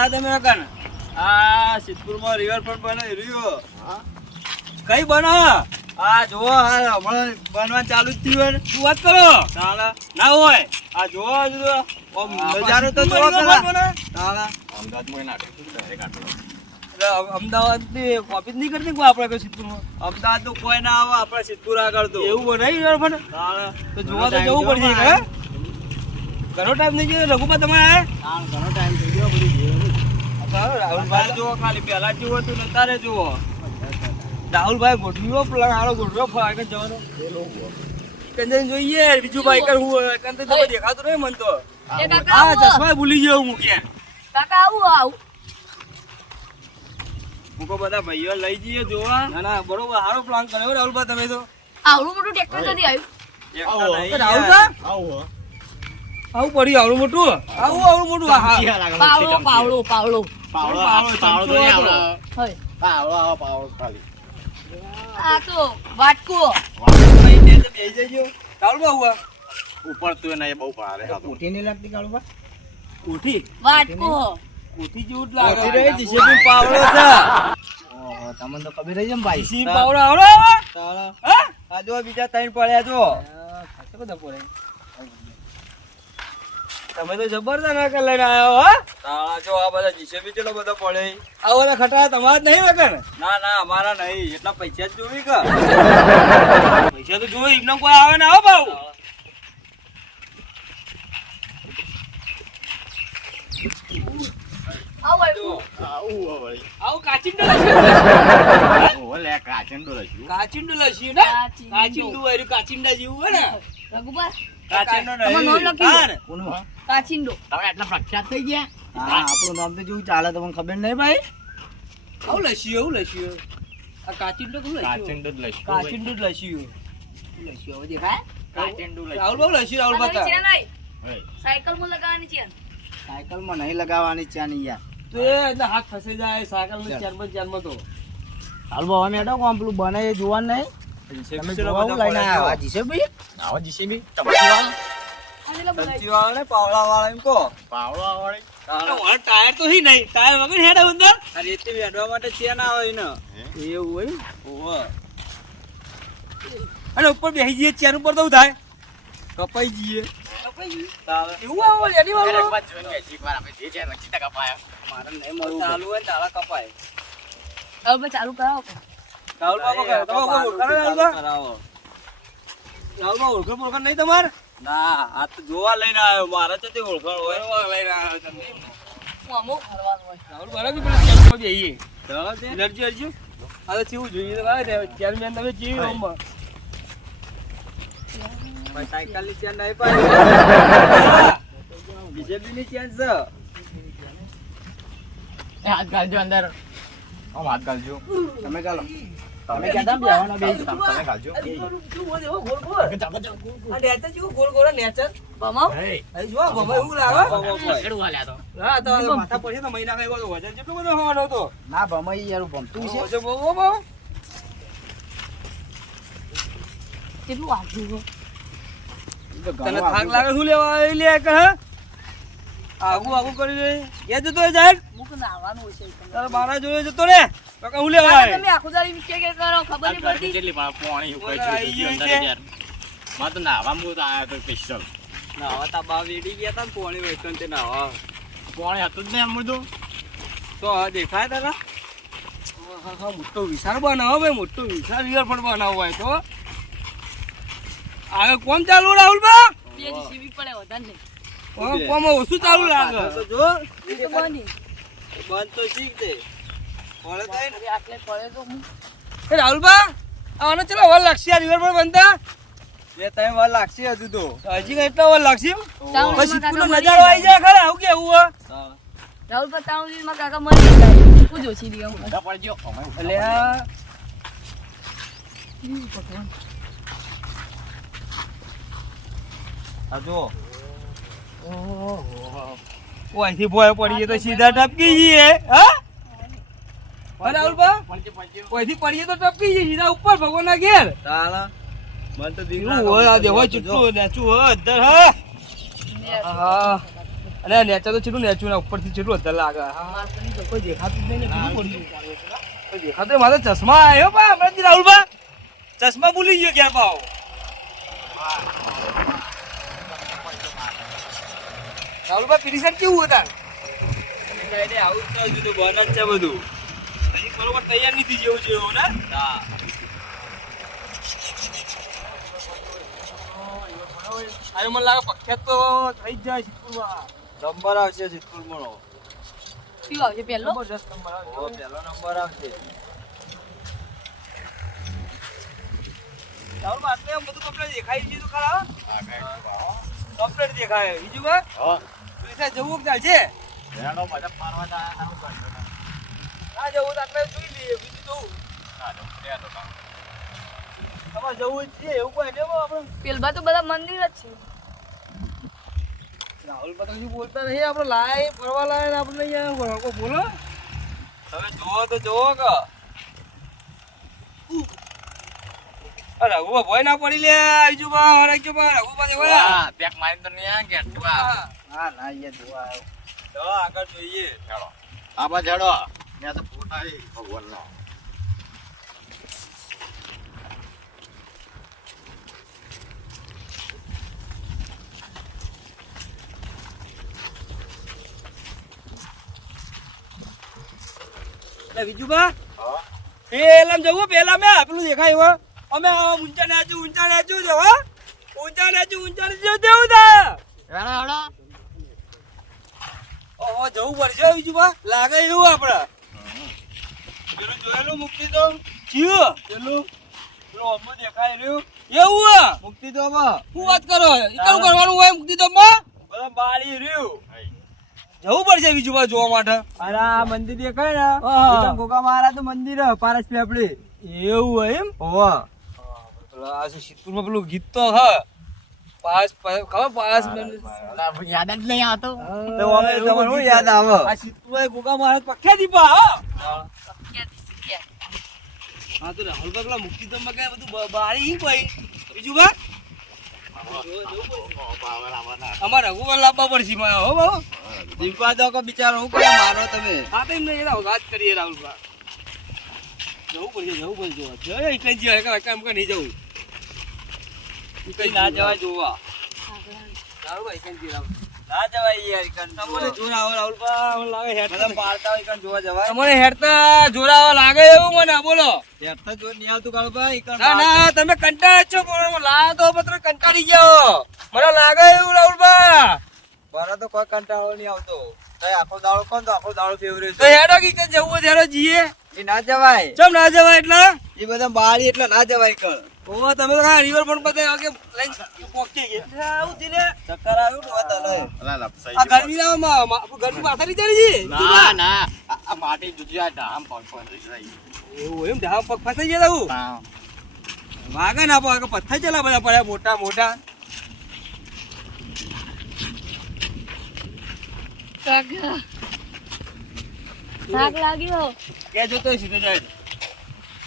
આયા તમે કન? આ સિદ્ધપુરમાં રિવરફ્રન્ટ બને રહ્યો. કઈ બનો? આ જો હમણાં બનવા ચાલુ જ થયું હોય શું વાત કરો? તાળા ના હોય. આ જો હજુ નજારો તો જોવો પેલા. તાળા એટલે અમ- અમદાવાદની કોપી નહીં કરતી કોઈ આપણે સિદ્ધપુરમાં? અમદાવાદ તો કોઈ ના આવે આપણે સિદ્ધપુર આગળ તો. એવું બનાવી રિવરફ્રન્ટ પણ તો જોવા તો જવું પડશે ઘણો ટાઈમ થઈ ગયો રઘુપા તમે આયા ઘણો ટાઈમ થઈ ગયો બધું રાહુલભાઈ જુઓ ખાલી પહેલા જુઓ તું તારે જુઓ. રાહુલભાઈ ગોઠવ્યો પ્લાન હારો ગોઠવ્યો ફાઈકર જવાનો. કંજન જોઈએ બીજું બાઈકર હું હોય. તો દેખાતું નહીં મન તો. એ કાકા હા આવો. ચશ્મા ભૂલી ગયો હું ક્યાં કાકા આવું આવું. બધા ભાઈઓ લઈ જઈએ જોવા. ના ના બરોબર સારો પ્લાન કર્યો રાહુલભાઈ તમે તો. આવડું મોટું ટ્રેક્ટર નથી આવ્યું. રાહુલભાઈ આવો. આવું. પડ્યું આવડું મોટું. આવું આવડું મોટું. પાવડો પાવડો પાવડો પાવડો પાવડો, પાવડો તો નહીં આવડે. પાવડો આવો પાવડો ખાલી. આ તો વાટકો. જજો. રાહુલભાઈ હુઆ. ઉપર તો નહીં બહુ ભારે ઉઠી નહીં લાગતી કાળુબા ઉઠી વાટકો. ઉઠી જેવું જ લાગે. ઉઠી રહી જીસીબી પાવડો છે. ઓહો તમને તો ખબર છે ભાઈ. સી પાવડો આવડો આવે હા? આ જો બીજા ત્રણ પડ્યા જો. ખાસા બધા પડ્યા. તમે તો જબરદસ્ત નકલ લઈને આવ્યો હો તાળા જો આ બધા જીસીબી ચેલો બધા પડે? આ ઓલા ખટા તમારા જ નહીં વગર? ના ના અમારા નહીં. એટલા પૈસા જ જોવી કે? પૈસા તો જોઈ એમને કોઈ આવે ના હો ભાવ. આવું આવ્યું આવું હવે આવું કાચિંડો લસ્યું. કાચંડો લસ્યું ને? કાચિંડું. કાચિંડો કાચિંડા જેવું હોય ને? રઘુભાઈ કાચિંડો કાચિંડો તમે એટલા પ્રખ્યાત થઈ ગયા? હા આપણું નામ તો જેવું ચાલે તમને ખબર નહીં ભાઈ? આવું લસ્યું આવું લસ્યું આ કાચિંડો કેવું લસ્યું જ લખ્યું કાચિંડો જ લસ્યું લખ્યું હવે દેખાય? કાચંડો રાહુલ બહુ લસ્યું રાહુલ બતા. ચેન આઈ. ભાઈ સાયકલમાં લગાવવાની નહીં લગાવવાની છે આની યાર. તો એ એટલે હાથ ફસાઈ જાય સાયકલ ને ચાર પાંચ ચારમાં તો હાલ બાબા મેડમ કોણ પેલું બને એ જોવાનું નહીં. તમે જોવા હું લઈને આવ્યા જીસીબી આવા જીસીબી અને લો બોલાય. સંચી વાળા પાવડા વાળા એમ કહો પાવડો આવડે ટાયર તો હી નહીં ટાયર વગર હેડે અંદર આ રેતી વેડવા માટે ચેન આવે ને એવું હોય ઓહો અને ઉપર બેસી જઈએ ચેર ઉપર તો થાય કપાઈ જઈએ એવું આવો રેડી વાળો મારે નહીં મળવું ચાલુ હોય તાળા કપાય રઘુભાઈ ચાલુ કરાવો રાહુલ બાબા કરે તમે રાહુલ રાહુલ નહીં તમારે? ના આ તો જોવા લઈને આવ્યો. મારે તો તે ઓળખાણ હોય. લઈને આવ્યો તમને. હું અમુક હરવાનું હોય. રાહુલ બરાબર પેલા કેમ્પમાં જઈએ? એનર્જી અરજી આ તો કેવું જોઈએ તો ભાઈ ચેરમેન તમે કેવી રમવા સાયકલની ચેન નહીં પાડી. બીજેપી ની ચેન છે. હાથ ગાલજો અંદર. હાથ ગાલજો. તમે ગાલો. તમે કહેતા ને બેહવાના બે તમે ગાલજો ભમાવ હા તો માથા પડશે તો મહિના કઈ વજન. કેટલો બધો હોવાનો હતો. ના ભમાઈ યાર ભમતું છે. વજન બહુ બહુ કેટલું વાગ્યું તને થાક લાગે શું લેવા આવી લે કે હા? આગુ આગુ કરી દે એ જતો રહે જાય. મુક નાવાનું હોય છે. તારા બારા જોડે જતો રે તો કે હું લેવા આવે તમે આખો દાડી વિશે કે કરો ખબર નહીં પડતી કેટલી પાણી ઉકાઈ ગયું અંદર યાર. માં તો નાવા મુ તો આયો તો સ્પેશિયલ નાવા તા બા વેડી ગયા તા પાણી પોણી વેચન તે નાવા પાણી હતું જ ને એમ બધું. તો હવે દેખાય તારા? હા હા મોટો વિશાળ બનાવો ભાઈ મોટો વિશાળ વિયર પણ બનાવો હોય તો. આગળ કોણ ચાલુ રાહુલ બા? બે જીસીબી પડે વધારે નહીં. કોમ કોમ ઓછું ચાલુ લાગે. જો. તો બંધ તો શીખ દે. પડે તો હવે આટલે પડે તો હું. એ રાહુલ બા આનો ચલો વાર લાગશે આ રિવરફ્રન્ટ બનતા? બે ત્રણ વાર લાગશે હજુ તો. હજી વાર લાગશે પછી પૂરો નજારો આવી જાય ખરા આવું કેવું હો. રાહુલ પર તાવડીમાં કાકા મરી જાય. હું જોશી દે હું. બધા પડજો એટલે આ જો ઓયથી ભોય પડીએ તો સીધા ટપકી જઈએ હા? પડીએ તો ટપકી જઈએ સીધા ઉપર ભગવાનના ઘેર. તાલા મન તો બીક હોય આ દેવાય ચૂટલું નેચું હોય અંદર હા હા. અને નેચા તો ચેટલું નેચું ઉપરથી ચેટલું વધારે લાગે. હા. તો કોઈ દેખાતું જ નહીં ને કેવું પડ્યું? કોઈ દેખાતું મારે ચશ્મા આવ્યો પા હમણાંથી રાહુલભા ચશ્મા ભૂલી ગયો ક્યાં પાવ? રાહુલભા પીડી કેવું હતા આવું જ બધું. બરોબર તૈયાર નથી જેવું છે એવું ને? હા અરે મને લાગે પ્રખ્યાત તો થઈ જ જાય સિદ્ધપુરમાં. નંબર આવશે સિદ્ધપુરમાં કયું આવશે પહેલો? નંબર આવે. પહેલો નંબર આવશે. રાહુલ આટલે એમ બધું કમ્પ્લેટ દેખાય છે તો ખરા કમ્પ્લેટ દેખાય. બીજું કા પૈસા જવું કે ચાલશે એનો મજા મારવા જાય ના જવું તો આપણે જોઈ લઈએ બીજું જવું તમારે જવું જ છે એવું કોઈ નહીં આપણે? પેલબા તો બધા મંદિર જ છે. રાહુલ પટેલ બોલતા નહીં આપણે લાય ફરવા લાય ને આપણે અહીંયા કોઈ બોલો? તમે જોવો તો જુઓ કે. અરે રઘુબા ભોય ના પડી લે બીજુ બા રઘુબા દેવા પેક મારી તો નહીં આ ગેટ હા ના જોવા આવ્યો. ચલો આગળ જોઈએ. ચાલો. આબા જડો ત્યાં તો છે ભગવાનનો. એટલે બીજું બા. પેલા જવું પેલા મેં આપેલું દેખાય હો. અમે ઊંચા નાચું ઊંચા નાચું જો હો. ઊંચા નાચું ઊંચા નાચું જવું થાય હેડો હેડો. ઓહો જવું પડશે બીજું લાગે એવું પેલું જોયેલું મુક્તિ તો ચિયો પેલું. પેલું અમો દેખાય રહ્યું. એવું મુક્તિ તો બા શું વાત કરો? એટલું કરવાનું હોય મુક્તિ તો માં બધા બાળી રહ્યું. જવું પડશે બીજું જોવા માટે. અરે આ મંદિર દેખાય ને? હા. એ તો ગોગા મહારાજનું મંદિર પારસ પેપડી. એવું હોય એમ? આ શું સિદ્ધપુરમાં પેલું ગીત તો હ. પાસ ખબર પાસ યાદ જ નહીં આવતો. તો અમે યાદ આવે. આ સિદ્ધપુર ગોગા મહારાજ પખ્યા દીપા હા. હા તો રાહુલ પેલા મુક્તિ તો માં બધું બ- બારી ભાઈ બીજું બા? અમારે રઘુવર લાવવા પડશે માં હો બાબુ. દીપા તો કે બિચારો હું કરે મારો તમે? હા તો એમને એના વાત કરીએ રાહુલ જવું પડશે જવું પડશે. જોવા જય એટલે જ કામ કામ નહીં જવું. કઈ ના જવા. જોવા રાહુલ ભાઈ કઈ જી રાહુલ. તમને જોર લાગે હેડ જોરાવા એવું મને બોલો. હેરતા તો જો નહીં આવતું કાળો ના ના તમે કંટાળ છો લાયા તો પત્ર કંટાળી ગયો. મને લાગે એવું રાહુલબા મારા તો કોઈ કંટાળો નહીં આવતો. આખો દાડો કોણ તો આખો દાડો ફેવરેટ તો હેડો કી જવું હોય જીએ એ ના જવાય. ચમ ના જવાય એટલે? એ બધા બાળી એટલે ના જવાય કણ. ઓ તમે તો આ રિવર પણ પતે ગયા. આવું ચક્કર આવ્યું વાત આ ગરમી ના માં- ગરમી માથા ની ના ના. આ માટી ધામ પગ પર એવું એમ ઢામ પગ ફસાઈ ગયા તું વાગે ના પગ પથ્થર ચેલા બધા પડ્યા મોટા મોટા. કાકા. થાક લાગ્યો. કે જતો સીધો જાય.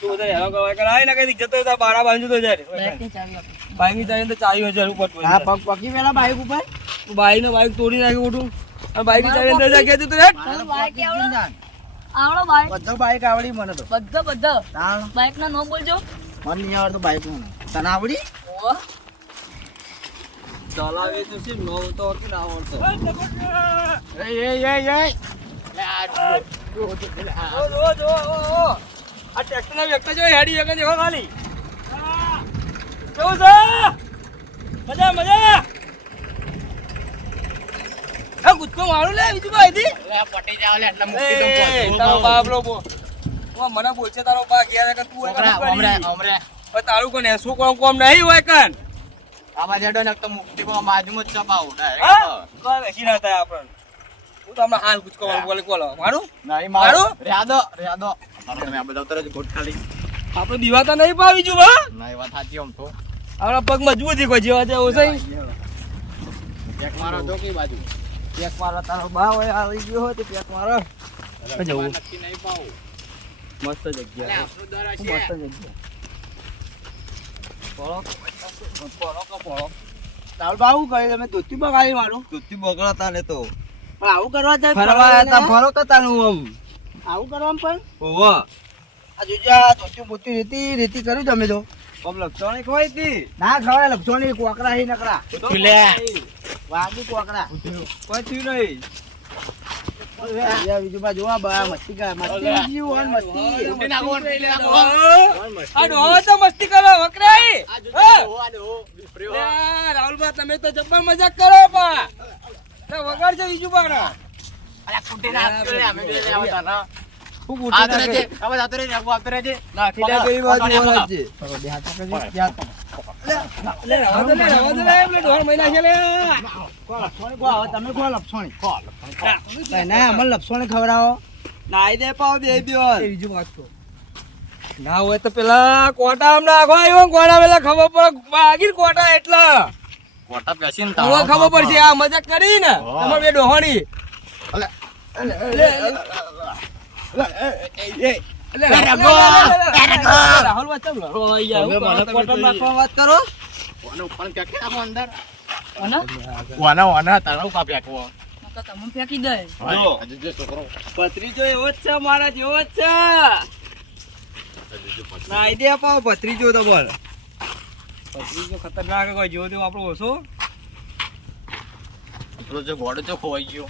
તું બધા કરવા કઈ જતો તો બારા બાજુ તો જાય. બાઈકની તો ચાવી હજાર ઉપર હા પગ પકી પેલા બાઈક ઉપર? બાઈક ને બાઈક તોડી નાખી મોટું. અને બાઈક ચાવી અંદર જાય કે તું બાઈક આવડો આવડો બાઈક. બધો બાઈક આવડી મને તો. બધો બધો. બાઈક ના નો બોલજો. મને નહીં આવડતું બાઈક તને આવડી? ચલાવે તો છે નો તો આવડતું ના આવડતો. એ એ એ એ. જો, જો, જો, ઓ, ઓ. આ ટ્રેક્ટર ના વ્યક્ત જો હેડી વગર દેખો ખાલી. કેવું છે? મજા મજા? આ ગુજકો મારું લે બીજું ભાઈ દી પટી જાવ લે એટલે એ, તારો બાપ લો બો મને બોલશે તારો બા ઘેર કે તું ઓમરે ઓમરે તારું કોને શું કોમ કોમ નહીં હોય કન? આમાં જેડો ને તો મુક્તિ કો બાજુમાં જ ચપાવું હા? કોઈ બેસી ના થાય આપણને. હું તો હમણાં હાલ ગુજકો મારું બોલે બોલો. મારું? નહીં મારું? મારું? રેદો રેદો મારો તમે આ બધા જ ગોટ ખાલી આપણે દીવાતા નહીં પા બીજું બા ના એ વાત સાચી આમ તો. આપણા પગ મજબૂત કોઈ જેવા છે. પેક મારો તો કઈ બાજુ? પેક મારો તારો બા હોય આવી ગયો હોય તો પેક મારો. જવું. નક્કી નહીં પાવ. મસ્ત જગ્યા મસ્ત જગ્યા પોળો પોળો કો પોળો તાલ બાઉ કરે તમે ધોતી બગાડી મારું. ધોતી બગડતા ને તો. પણ આવું કરવા જાય ફરવા હતા ફરો કરતા નું આમ. આવું કરવાનું પણ? ઓવો આ જોજો આ ધોતી બોતી રેતી રેતી કર્યું તમે તો. કોમ લક્ષણી ખવાય તી? ના ખવાય નહીં કોકરા હી નકરા. વાગી કોકરા. કોઈ થયું નહીં? બીજા બીજું બા મસ્તી કરે મસ્તી જીવ મસ્તી. આ ડોહો તો મસ્તી કરો વકરાઈ રાહુલ બા તમે તો જબ્બર મજાક કરો બા લે, છે બીજું પાડો લપસણી ખવડાવો. નાઈ દે પાવ બે દિવસ. ના હોય તો પેલા કોટા આમ નાખો આવ્યો કોટા પેલા ખબર પડે બાગીર કોટા એટલા. હવે ખબર પડશે આ મજાક કરી ને. તમે બે ડોહાણી. જ મારા જેવો જ છે નાઈ. દે પાવ ભત્રીજો તો બોલ ભત્રીજો ખતરનાક કોઈ જેવો ઓછો આપણો ઓછો ગોડો તો ખોવાઈ ગયો